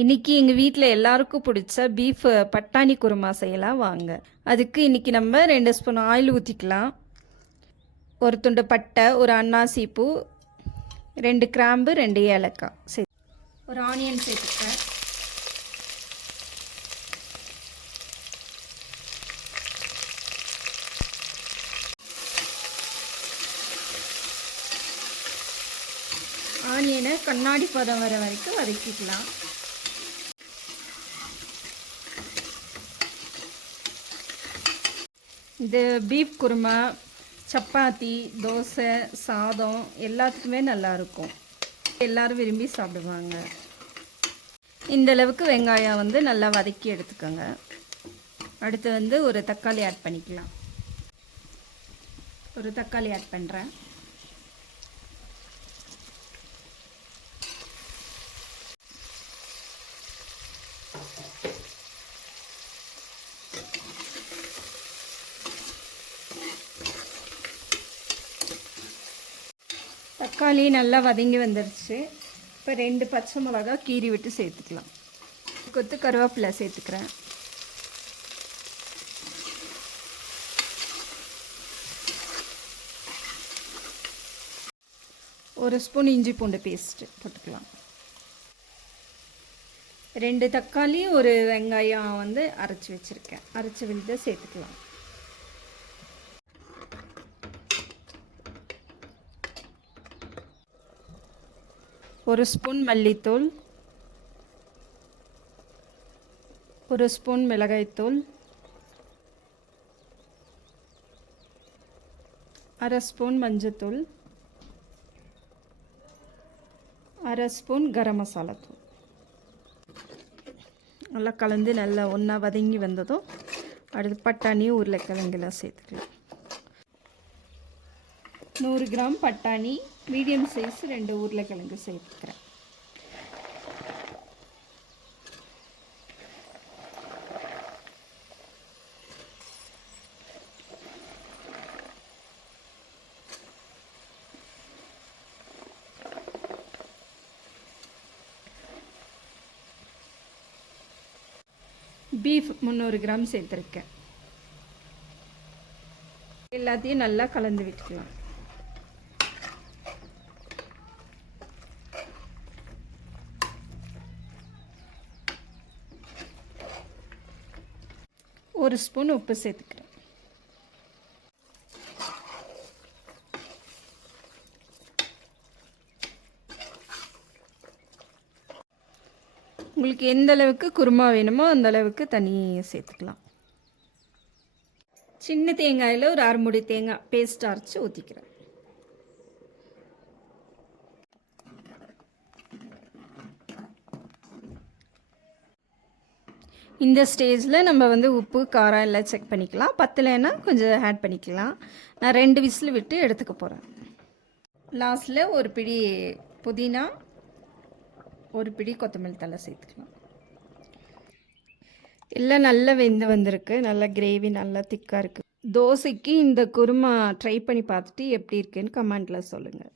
இன்றைக்கி எங்கள் வீட்டில் எல்லாருக்கும் பிடிச்ச பீஃப் பட்டாணி குருமா செய்யலாம் வாங்க. அதுக்கு இன்றைக்கி நம்ம 2 ஸ்பூன் ஆயில் ஊற்றிக்கலாம். ஒரு துண்டு பட்டை, ஒரு அன்னாசி பூ, 2 கிராம்பு, 2 ஏலக்காய் ஒரு ஆனியன் சேர்த்துக்கிறேன். ஆனியனை கண்ணாடி பதம் வர வரைக்கும் வதக்கிக்கலாம். இது பீஃப் குருமா சப்பாத்தி, தோசை, சாதம் எல்லாத்துக்குமே நல்லாயிருக்கும். எல்லோரும் விரும்பி சாப்பிடுவாங்க. இந்த அளவுக்கு வெங்காயம் நல்லா வதக்கி எடுத்துக்கோங்க. அடுத்து ஒரு தக்காளி ஆட் பண்ணிக்கலாம். ஒரு தக்காளி ஆட் பண்ணுறேன். தக்காளி நல்லா வதங்கி வந்துருச்சு. இப்போ 2 பச்சை மிளகா கீறி விட்டு சேர்த்துக்கலாம். கொத்து கருவேப்பிலை சேர்த்துக்கிறேன். ஒரு ஸ்பூன் இஞ்சி பூண்டு பேஸ்ட்டு போட்டுக்கலாம். 2 தக்காளி, ஒரு வெங்காயம் அரைச்சி வச்சுருக்கேன். அரைச்சி விழுத சேர்த்துக்கலாம். ஒரு ஸ்பூன் மல்லித்தூள், ஒரு ஸ்பூன் மிளகாய்த்தூள், அரை ஸ்பூன் மஞ்சத்தூள், அரை ஸ்பூன் கரம் மசாலா தூள் நல்லா கலந்து நல்லா ஒன்றா வதங்கி வந்ததும் அடுத்து பட்டாணி, உருளைக்கிழங்குலாம் சேர்த்துக்கலாம். 100 கிராம் பட்டாணி, மீடியம் சைஸ் 2 உருளைக்கிழங்கு சேர்த்துக்கிறேன். பீஃப் 300 கிராம் சேர்த்துருக்கேன். எல்லாத்தையும் நல்லா கலந்து விட்டுக்கலாம். ஒரு ஸ்பூன் உப்பு சேர்த்துக்கிறேன். உங்களுக்கு எந்த அளவுக்கு குருமா வேணுமோ அந்த அளவுக்கு தண்ணி சேர்த்துக்கலாம். சின்ன தேங்காயில் ஒரு 1/2 மூடி தேங்காய் பேஸ்ட் அரைச்சி ஊற்றிக்கிறேன். இந்த ஸ்டேஜில் நம்ம உப்பு காரம் எல்லாம் செக் பண்ணிக்கலாம். பத்தலைன்னா கொஞ்சம் ஆட் பண்ணிக்கலாம். நான் 2 விசில் விட்டு எடுத்துக்க போகிறேன். லாஸ்ட்டில் ஒரு பிடி புதினா, ஒரு பிடி கொத்தமல்லி தழை சேர்த்துக்கலாம். எல்லாம் நல்லா வெந்து வந்திருக்கு. நல்லா கிரேவி நல்லா திக்காக இருக்குது. தோசைக்கு இந்த குருமா ட்ரை பண்ணி பார்த்துட்டு எப்படி இருக்குன்னு கமெண்ட்டில் சொல்லுங்கள்.